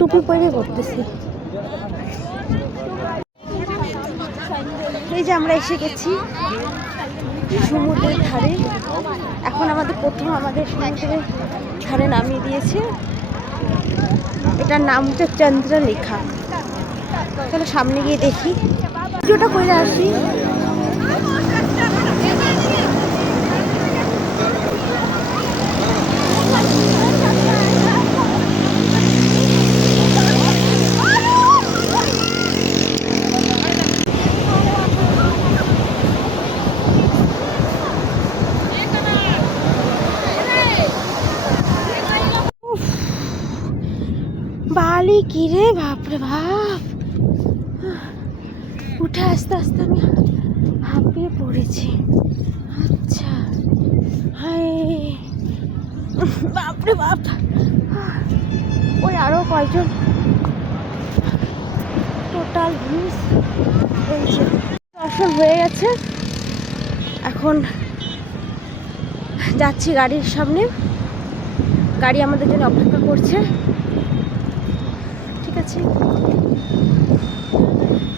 টুপি পরে করতেছি। এই যে আমরা এসে গেছি সমুদ্রের ধারে। এখন আমাদের সমুদ্রের ধারে নামিয়ে দিয়েছে। এটার নাম হচ্ছে চন্দ্রলেখা। তাহলে সামনে গিয়ে দেখি, ভিডিওটা করে আসি। বালি কিরে, বাপরে বাপ! উঠে আস্তে আস্তে আমি হাঁপিয়ে পড়েছি। আচ্ছা, হায় বাপরে বাপ! ওই আরো কয়েকজন টোটাল ভিউজ হয়েছে। দর্শন হয়ে গেছে, এখন যাচ্ছি গাড়ির সামনে। গাড়ি আমাদের জন্য অপেক্ষা করছে। ঠিক আছে,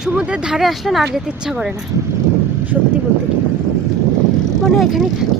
সমুদ্রের ধারে আসলে না আর যেতে ইচ্ছা করে না, সত্যি বলতে কি, মনে হয় এখানেই থাকি।